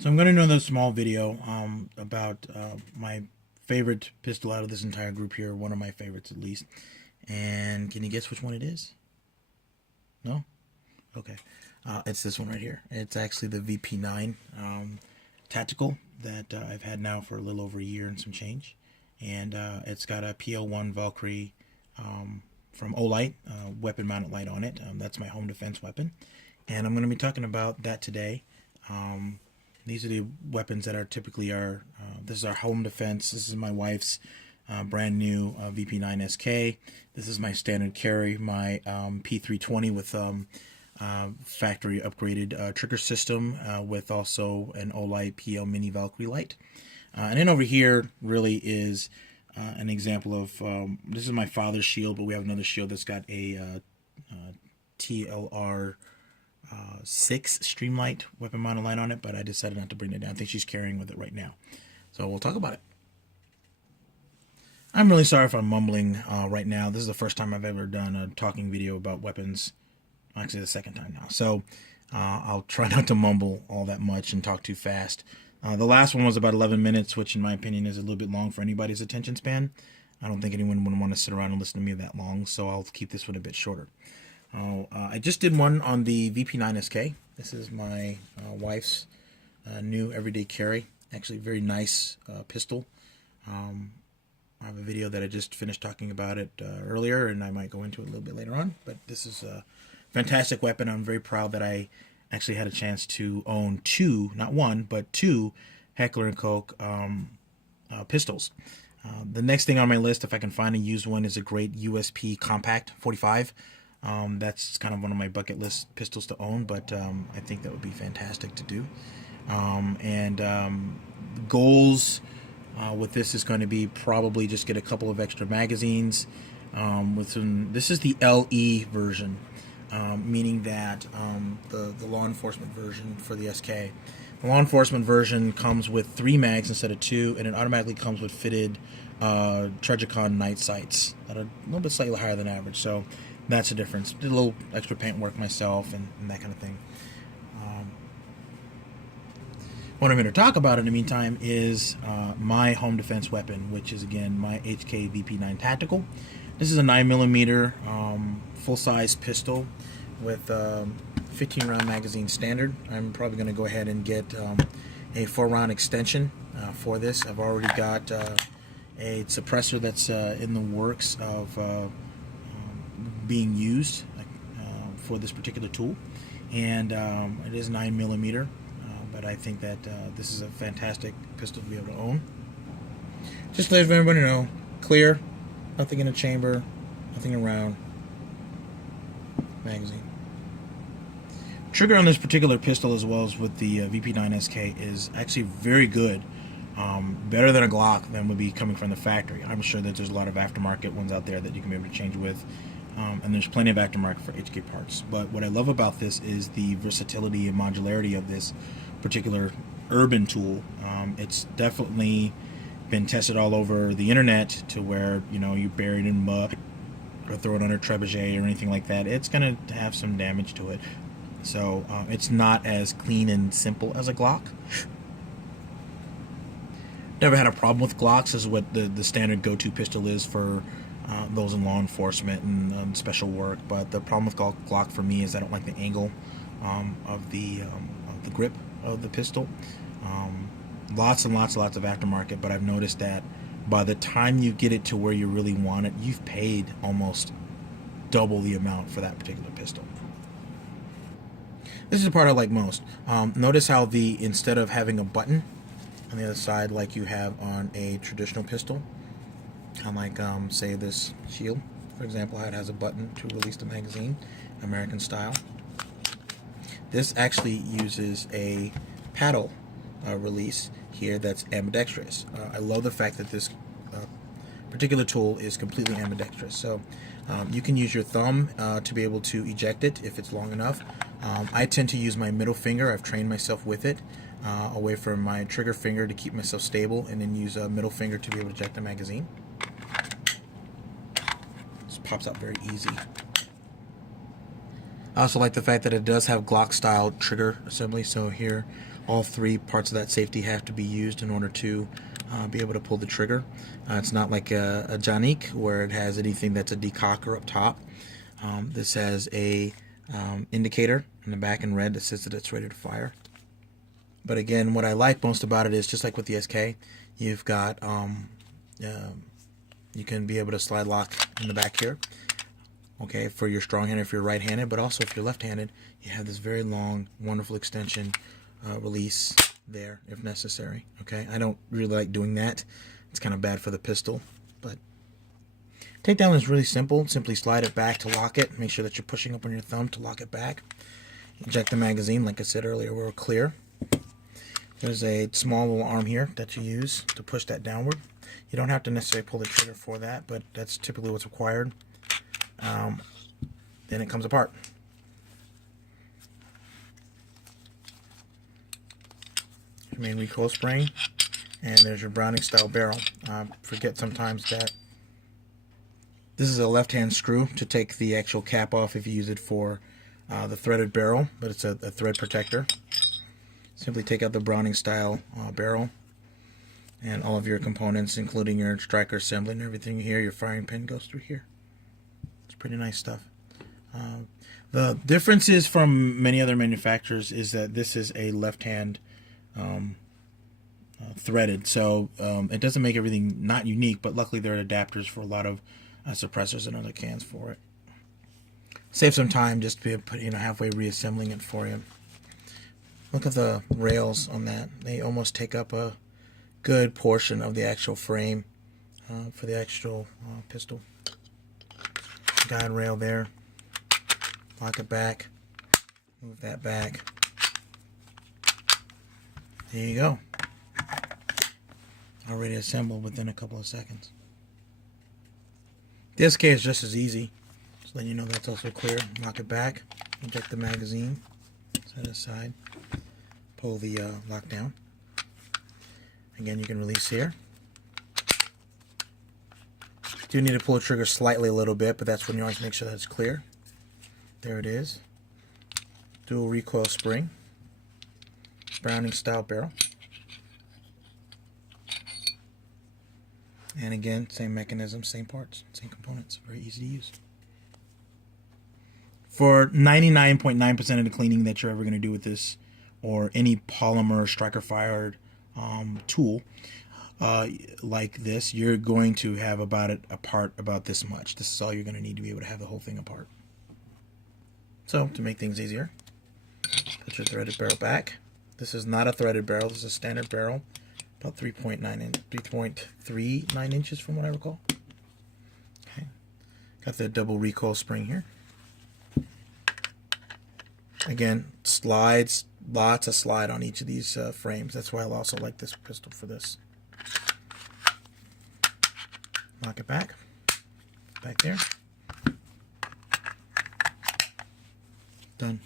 So I'm going to do another small video about my favorite pistol out of this entire group here, one of my favorites at least. And can you guess which one it is? No? Okay. It's this one right here. It's actually the VP9 tactical that I've had now for a little over a year and some change. And it's got a PL1 Valkyrie from Olight, weapon mounted light on it. That's my home defense weapon. And I'm going to be talking about that today. These are the weapons that are typically this is our home defense. This is my wife's brand new VP9SK. This is my standard carry, my P320 with factory upgraded trigger system with also an Olight PL Mini Valkyrie light. And then over here really is an example of, this is my father's shield, but we have another shield that's got a TLR 6 Streamlight weapon mounted light on it, but I decided not to bring it down. I think she's carrying with it right now. So we'll talk about it. I'm really sorry if I'm mumbling right now. This is the first time I've ever done a talking video about weapons. Actually, the second time now. So I'll try not to mumble all that much and talk too fast. The last one was about 11 minutes, which in my opinion is a little bit long for anybody's attention span. I don't think anyone would want to sit around and listen to me that long, so I'll keep this one a bit shorter. I just did one on the VP9SK. This is my wife's new everyday carry. Actually, very nice pistol. I have a video that I just finished talking about it earlier, and I might go into it a little bit later on. But this is a fantastic weapon. I'm very proud that I actually had a chance to own two, not one, but two Heckler & Koch pistols. The next thing on my list, if I can find a used one, is a great USP Compact 45. That's kind of one of my bucket list pistols to own, but I think that would be fantastic to do. Goals with this is going to be probably just get a couple of extra magazines. This is the LE version, meaning that the law enforcement version for the SK. The law enforcement version comes with 3 mags instead of 2, and it automatically comes with fitted Tragicon night sights that are a little bit slightly higher than average. So that's the difference. Did a little extra paint work myself and that kind of thing. What I'm going to talk about in the meantime is my home defense weapon, which is again my HK VP9 Tactical. This is a 9mm full-size pistol with 15 round magazine standard. I'm probably going to go ahead and get a 4-round extension for this. I've already got a suppressor that's in the works of being used for this particular tool, and it is 9mm, but I think that this is a fantastic pistol to be able to own. Just to let everybody know, clear, nothing in the chamber, nothing around, magazine. Trigger on this particular pistol, as well as with the VP9SK, is actually very good. Better than a Glock than would be coming from the factory. I'm sure that there's a lot of aftermarket ones out there that you can be able to change with, and there's plenty of aftermarket for HK parts. But what I love about this is the versatility and modularity of this particular urban tool. It's definitely been tested all over the internet to where, you know, you bury it in mud or throw it under trebuchet or anything like that. It's going to have some damage to it. So it's not as clean and simple as a Glock. Never had a problem with Glocks, is what the standard go-to pistol is for those in law enforcement and special work. But the problem with Glock for me is I don't like the angle of the grip of the pistol. Lots and lots of aftermarket, but I've noticed that by the time you get it to where you really want it, you've paid almost double the amount for that particular pistol. This is the part I like most. Notice how instead of having a button on the other side like you have on a traditional pistol, kind of like say this shield, for example, how it has a button to release the magazine, American style. This actually uses a paddle release here that's ambidextrous. I love the fact that this particular tool is completely ambidextrous. So you can use your thumb to be able to eject it if it's long enough. I tend to use my middle finger. I've trained myself with it away from my trigger finger to keep myself stable, and then use a middle finger to be able to eject the magazine. Just pops out very easy. I also like the fact that it does have Glock style trigger assembly. So here all three parts of that safety have to be used in order to be able to pull the trigger. It's not like a Janique where it has anything that's a decocker up top. This has a indicator in the back in red that says that it's ready to fire. But again, what I like most about it is just like with the SK, you've got you can be able to slide lock in the back here. Okay, for your strong hand if you're right-handed, but also if you're left-handed, you have this very long, wonderful extension release there if necessary. Okay, I don't really like doing that. It's kind of bad for the pistol, but takedown is really simple. Simply slide it back to lock it. Make sure that you're pushing up on your thumb to lock it back. Eject the magazine, like I said earlier, we're clear. There's a small little arm here that you use to push that downward. You don't have to necessarily pull the trigger for that, but that's typically what's required. Then it comes apart. Your main recoil spring, and there's your Browning style barrel. Forget sometimes that this is a left-hand screw to take the actual cap off if you use it for the threaded barrel, but it's a thread protector. Simply take out the Browning style barrel and all of your components, including your striker assembly and everything here. Your firing pin goes through here. It's pretty nice stuff. The difference is from many other manufacturers is that this is a left-hand threaded, so it doesn't make everything not unique, but luckily there are adapters for a lot of suppressors and other cans for it. Save some time just to be halfway reassembling it for you. Look at the rails on that. They almost take up a good portion of the actual frame for the actual pistol. Guide rail there. Lock it back. Move that back. There you go. Already assembled within a couple of seconds. The SK is just as easy. Just letting you know that's also clear. Lock it back. Eject the magazine. Set it aside. Pull the lock down. Again, you can release here. Do need to pull the trigger slightly a little bit, but that's when you always make sure that it's clear. There it is. Dual recoil spring. Browning style barrel. And again, same mechanism, same parts, same components. Very easy to use. For 99.9% of the cleaning that you're ever going to do with this, or any polymer striker fired tool like this, you're going to have about it apart about this much. This is all you're going to need to be able to have the whole thing apart. So to make things easier, put your threaded barrel back. This is not a threaded barrel. This is a standard barrel, about 3.39 inches from what I recall. Okay, got the double recoil spring here. Again, slides, lots of slide on each of these frames. That's why I also like this pistol for this. Lock it back there. Done.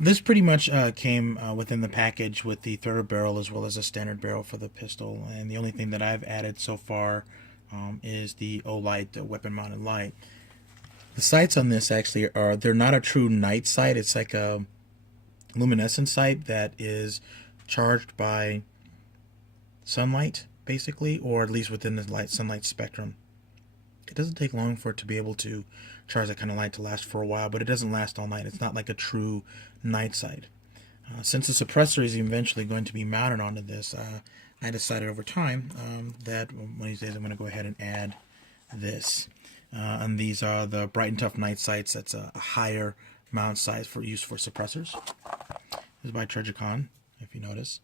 This pretty much came within the package with the threaded barrel as well as a standard barrel for the pistol, and the only thing that I've added so far is the O-Light, the weapon mounted light. The sights on this actually they're not a true night sight. It's like a luminescent sight that is charged by sunlight, basically, or at least within the sunlight spectrum. It doesn't take long for it to be able to charge that kind of light to last for a while, but it doesn't last all night. It's not like a true night sight. Since the suppressor is eventually going to be mounted onto this, I decided over time that one of these days I'm going to go ahead and add this. And these are the Bright and Tough night sights. That's a higher mount size for use for suppressors. This is by Trigicon, if you notice.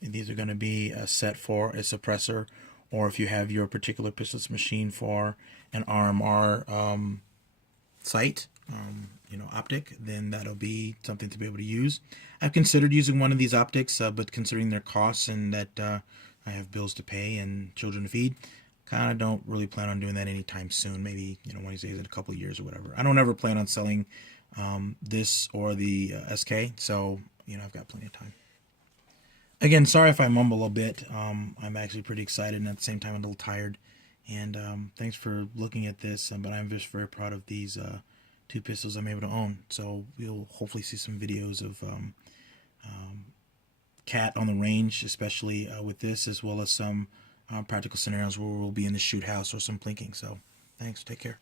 These are going to be a set for a suppressor, or if you have your particular pistol's machine for an RMR sight, optic, then that'll be something to be able to use. I've considered using one of these optics, but considering their costs and that I have bills to pay and children to feed, kind of don't really plan on doing that anytime soon. Maybe one of these days in a couple of years or whatever. I don't ever plan on selling this or the SK, so I've got plenty of time. Again, sorry if I mumble a bit. I'm actually pretty excited and at the same time a little tired. And thanks for looking at this. But I'm just very proud of these two pistols I'm able to own. So you'll hopefully see some videos of cat on the range, especially with this, as well as some practical scenarios where we'll be in the shoot house or some plinking. So thanks, take care.